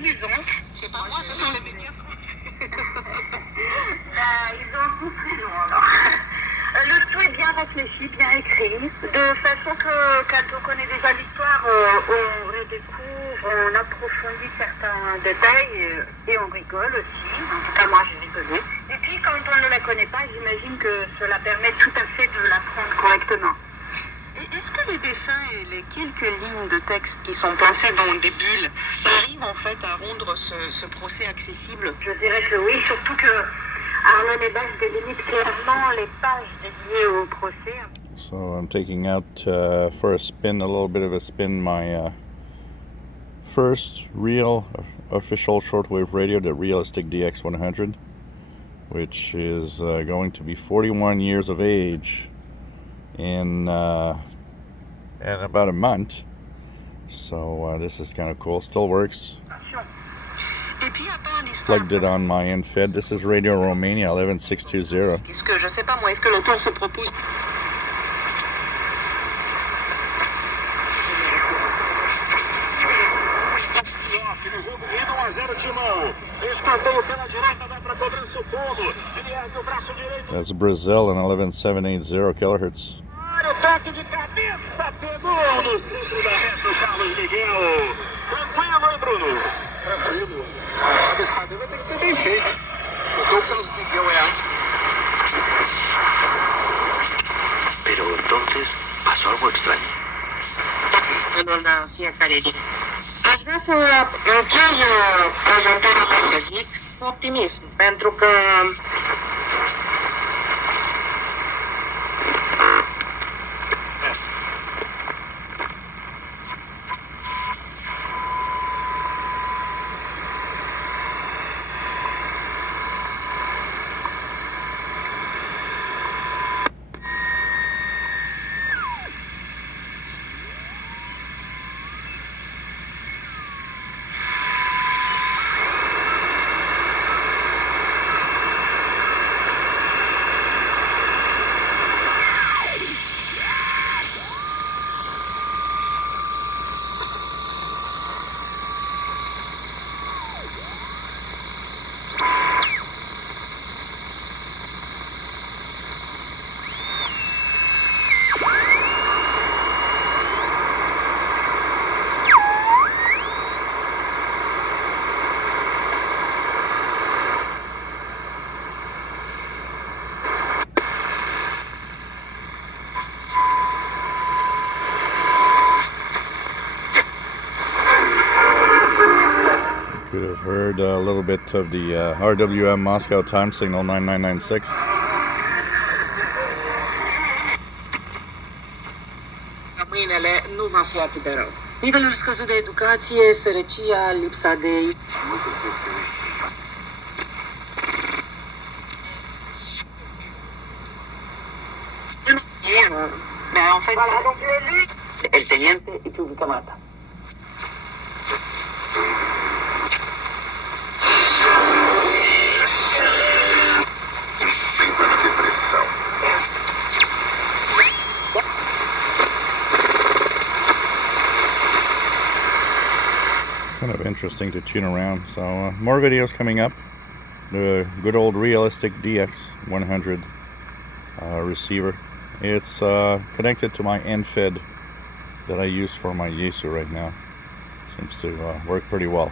maison. C'est pas moi, ce sont les médias. Ils ont poussé loin. Le tout est bien réfléchi, bien écrit, de façon que quand on connaît déjà l'histoire, on redécouvre, on approfondit certains détails et on rigole aussi. En tout cas, moi, j'ai rigolé. Et puis, quand on ne la connaît pas, j'imagine que cela permet tout à fait de l'apprendre correctement. Est-ce que les dessins et les quelques lignes de texte qui sont placées dans des bulles arrivent en fait à rendre ce procès accessible? Je dirais que oui, surtout que Arnaud Lebas délimite clairement les pages dédiées au procès. So I'm taking out for a spin, a little bit of a spin, my first real official shortwave radio, the Realistic DX-100, which is going to be 41 years of age in about a month. So this is kind of cool. Still works. Plugged it on my end-fed. This is Radio Romania 11620. Est-ce que je sais pas moi, est-ce que l'auteur se propose? No jogo de ida 1-0 Timão. Escanteio pela direita, vai para cobrança o fundo. Ele ergue o braço direito. That's Brazil in 11780 kilohertz. O toque de cabeça pegou no centro da reta o Carlos Miguel. Tranquilo, hein, Bruno? Tranquilo. A cabeçada vai ter que ser bem feita. Porque o Carlos Miguel é Pero entonces pasó algo extraño. Doamna fiecare zi. Aș vrea să închei prezentarea mea, să zic, cu optimism, pentru că Could have heard a little bit of the RWM Moscow time signal 9996. mâinile nu va fi atât de rău. Nivelul scăzut de educație, sărăcia, lipsa de... En fait, voilà, donc lui, el teniente y tu camata. Kind of interesting to tune around. So more videos coming up. The good old Realistic DX-100 receiver. It's connected to my end-fed that I use for my Yaesu right now. Seems to work pretty well.